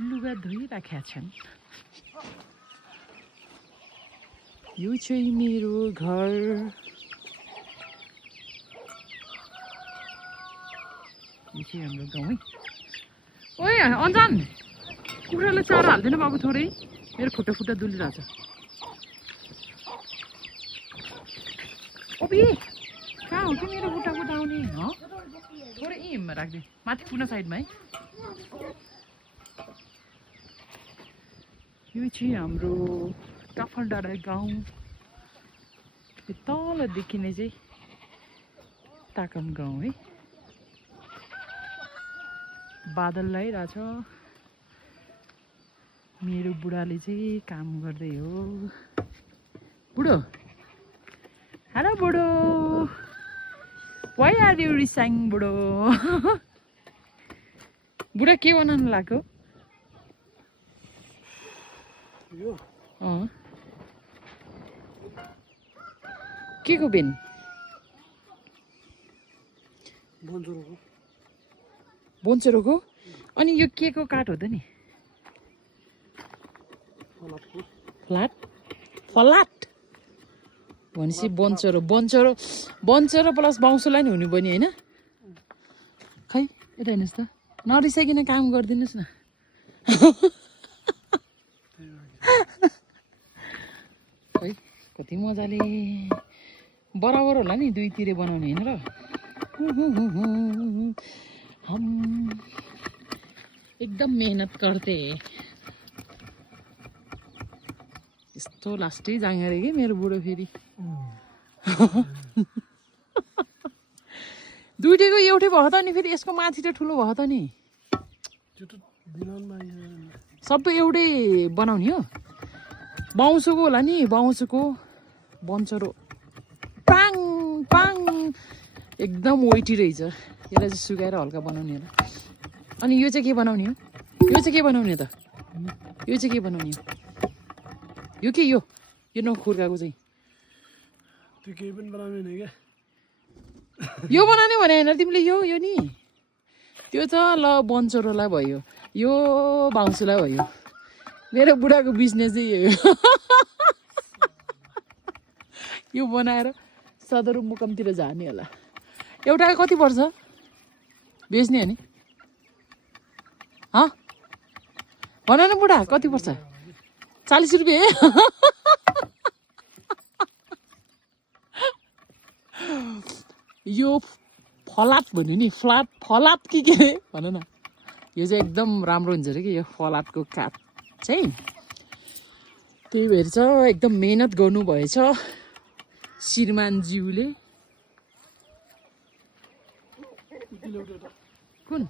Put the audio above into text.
लुगा धोइराखेका छन्। यो चाहिँ मेरो घर। यो चाहिँ हाम्रो गाउँ है। ओए अन्जान, कुखुरालाई चारो हाल्दैन बाबु थोरै? मेरो खुट्टा दुलिरहेछ। ओबी कहाँ हो कि मेरो खुट्टा आउने? थोरै यहीँ राख्दै माथि कुना साइडमा है। यो चाहिँ हाम्रो काफलडाँडा गाउँ। तल देखिने चाहिँ ताकम गाउँ है। बादल लगाइरहेछ। मेरो बुढाले चाहिँ काम गर्दै हो। बुढो, हेलो बुढो, वाइ आर यु रिसाङ बुढो? बुढा के बनाउनु लाग्यो? के को बेन? बोन्चरोको? अनि यो के को काठ हो त नि? फ्ल्याट? फलाट भनेपछि बन्चरो प्लस बाउँसोलाई नि हुनु पनि होइन? खै यता हेर्नुहोस् त, नरिसाइकन काम गरिदिनुहोस् न। खै कति मजाले बराबर होला नि दुईतिरे बनाउने होइन र? हम एकदम मेहनत गर्थे। यस्तो लास्टै जाँगेर कि मेरो बुढो फेरि। दुइटैको एउटै भयो त अनि फेरि यसको माथि त ठुलो भयो त नि। सबै एउटै बनाउने हो? बाउँसोको होला नि, बाउँसोको बन्चरो। पाङ पाङ एकदम वेटी रहेछ। यसलाई चाहिँ सुकाएर हल्का बनाउने होला। अनि यो चाहिँ के बनाउने हो? यो चाहिँ के बनाउने त? यो चाहिँ के बनाउने हो? यो के यो नखुर्काको चाहिँ? त्यो केही पनि बनाउने होइन क्या? यो बनाउने भने होइन तिमीले? यो नि त्यो त ल बन्चरोलाई भयो, यो बाउँसोलाई भयो। मेरो बुढाको बिजनेस चाहिँ यही हो। यो बनाएर सदरमुकामतिर जाने होला। एउटा कति पर्छ बेच्ने हो नि? भन न बुढा, कति पर्छ? 40 रुपियाँ? यो फलाट भन्यो नि, फलाट कि के भन न। यो चाहिँ एकदम राम्रो हुन्छ अरे कि यो फलाटको काठ चाहिँ। त्यही भएर चाहिँ एकदम मेहनत गर्नुभएछ श्रीमानज्यूले। कुन